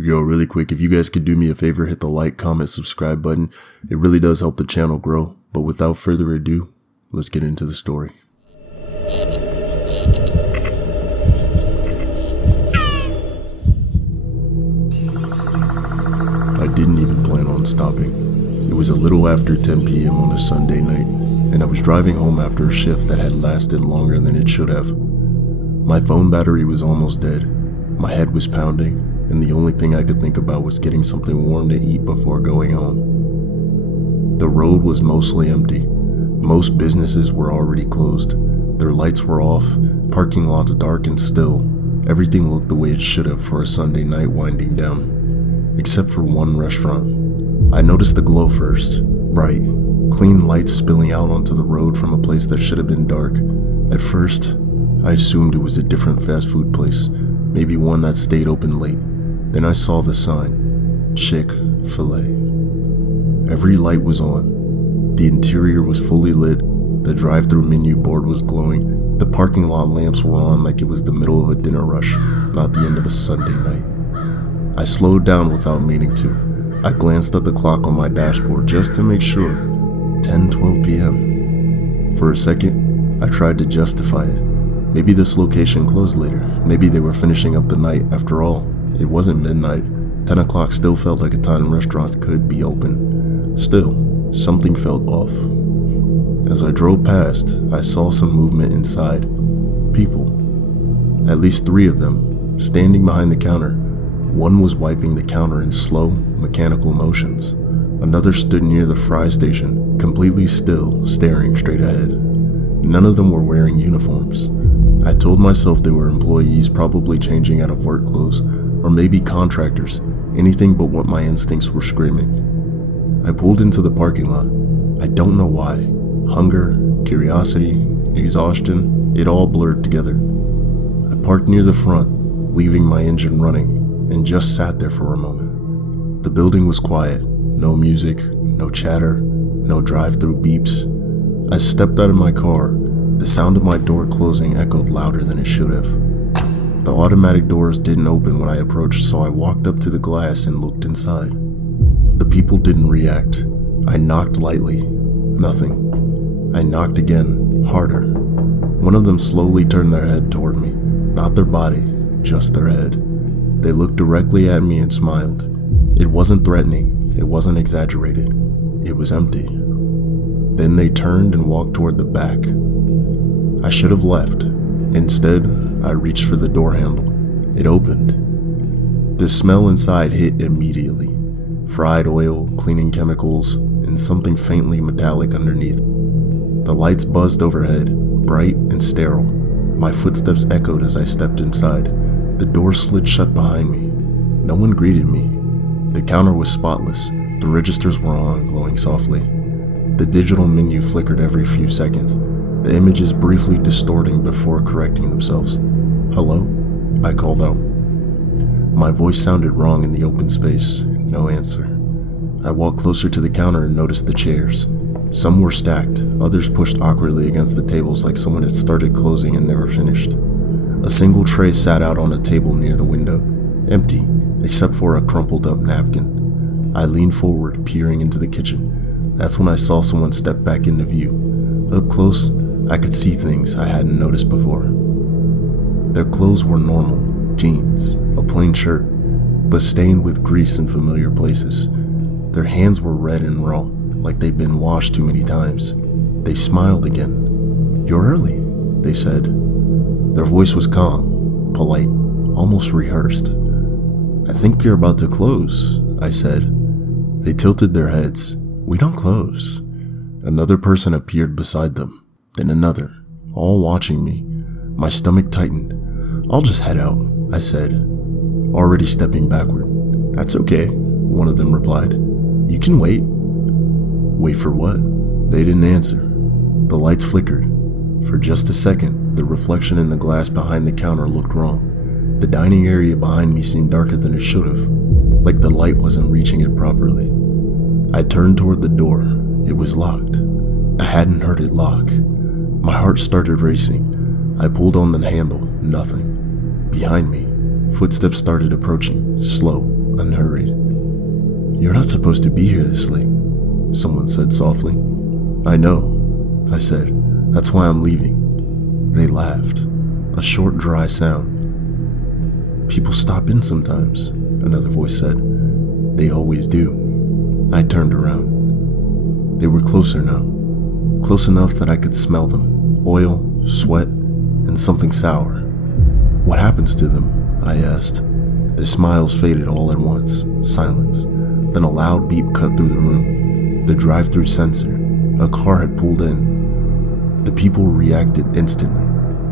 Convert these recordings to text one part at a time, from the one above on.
Yo, really quick, if you guys could do me a favor, hit the like, comment, subscribe button. It really does help the channel grow. But without further ado, let's get into the story. I didn't even plan on stopping. It was a little after 10 p.m. on a Sunday night, and I was driving home after a shift that had lasted longer than it should have. My phone battery was almost dead, my head was pounding, and the only thing I could think about was getting something warm to eat before going home. The road was mostly empty. Most businesses were already closed. Their lights were off, parking lots dark and still. Everything looked the way it should have for a Sunday night winding down, except for one restaurant. I noticed the glow first, bright, clean lights spilling out onto the road from a place that should have been dark. At first, I assumed it was a different fast food place, maybe one that stayed open late. Then I saw the sign, Chick-fil-A. Every light was on. The interior was fully lit. The drive-thru menu board was glowing. The parking lot lamps were on like it was the middle of a dinner rush, not the end of a Sunday night. I slowed down without meaning to. I glanced at the clock on my dashboard just to make sure. 10:12 p.m. For a second, I tried to justify it. Maybe this location closed later. Maybe they were finishing up the night after all. It wasn't midnight. 10 o'clock still felt like a time restaurants could be open. Still, something felt off. As I drove past, I saw some movement inside. People. At least 3 of them, standing behind the counter. One was wiping the counter in slow, mechanical motions. Another stood near the fry station, completely still, staring straight ahead. None of them were wearing uniforms. I told myself they were employees probably changing out of work clothes, or maybe contractors, anything but what my instincts were screaming. I pulled into the parking lot. I don't know why. Hunger, curiosity, exhaustion, it all blurred together. I parked near the front, leaving my engine running, and just sat there for a moment. The building was quiet, no music, no chatter, no drive-through beeps. I stepped out of my car. The sound of my door closing echoed louder than it should have. The automatic doors didn't open when I approached, so I walked up to the glass and looked inside. The people didn't react. I knocked lightly. Nothing. I knocked again, harder. One of them slowly turned their head toward me. Not their body, just their head. They looked directly at me and smiled. It wasn't threatening. It wasn't exaggerated. It was empty. Then they turned and walked toward the back. I should have left. Instead, I reached for the door handle. It opened. The smell inside hit immediately. Fried oil, cleaning chemicals, and something faintly metallic underneath. The lights buzzed overhead, bright and sterile. My footsteps echoed as I stepped inside. The door slid shut behind me. No one greeted me. The counter was spotless. The registers were on, glowing softly. The digital menu flickered every few seconds, the images briefly distorting before correcting themselves. "Hello?" I called out. My voice sounded wrong in the open space. No answer. I walked closer to the counter and noticed the chairs. Some were stacked, others pushed awkwardly against the tables like someone had started closing and never finished. A single tray sat out on a table near the window, empty, except for a crumpled up napkin. I leaned forward, peering into the kitchen. That's when I saw someone step back into view. Up close, I could see things I hadn't noticed before. Their clothes were normal, jeans, a plain shirt, but stained with grease in familiar places. Their hands were red and raw, like they'd been washed too many times. They smiled again. "You're early," they said. Their voice was calm, polite, almost rehearsed. "I think you're about to close," I said. They tilted their heads. "We don't close." Another person appeared beside them, then another, all watching me. My stomach tightened. "I'll just head out," I said, already stepping backward. "That's okay," one of them replied. "You can wait." Wait for what? They didn't answer. The lights flickered. For just a second, the reflection in the glass behind the counter looked wrong. The dining area behind me seemed darker than it should have, like the light wasn't reaching it properly. I turned toward the door. It was locked. I hadn't heard it lock. My heart started racing. I pulled on the handle. Nothing. Behind me, footsteps started approaching, slow, unhurried. "You're not supposed to be here this late," someone said softly. "I know," I said. "That's why I'm leaving." They laughed, a short, dry sound. "People stop in sometimes," another voice said. "They always do." I turned around. They were closer now, close enough that I could smell them. Oil, sweat, and something sour. "What happens to them?" I asked. Their smiles faded all at once. Silence. Then a loud beep cut through the room. The drive-through sensor. A car had pulled in. The people reacted instantly.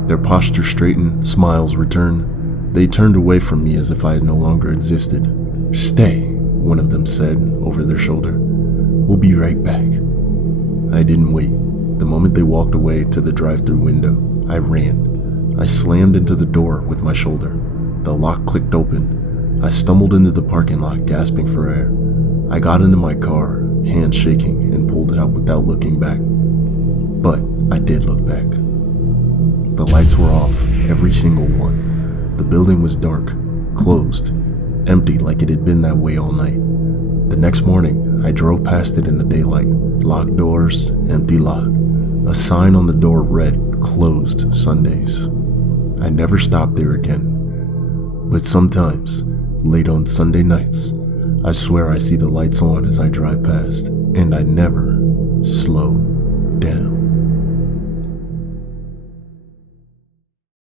Their posture straightened, smiles returned. They turned away from me as if I had no longer existed. "Stay," one of them said over their shoulder. "We'll be right back." I didn't wait. The moment they walked away to the drive-through window, I ran. I slammed into the door with my shoulder. The lock clicked open. I stumbled into the parking lot, gasping for air. I got into my car, hands shaking, and pulled it out without looking back. But I did look back. The lights were off, every single one. The building was dark, closed, empty like it had been that way all night. The next morning, I drove past it in the daylight. Locked doors, empty lot. A sign on the door read, "Closed Sundays." I never stopped there again. But sometimes, late on Sunday nights, I swear I see the lights on as I drive past, and I never slow down.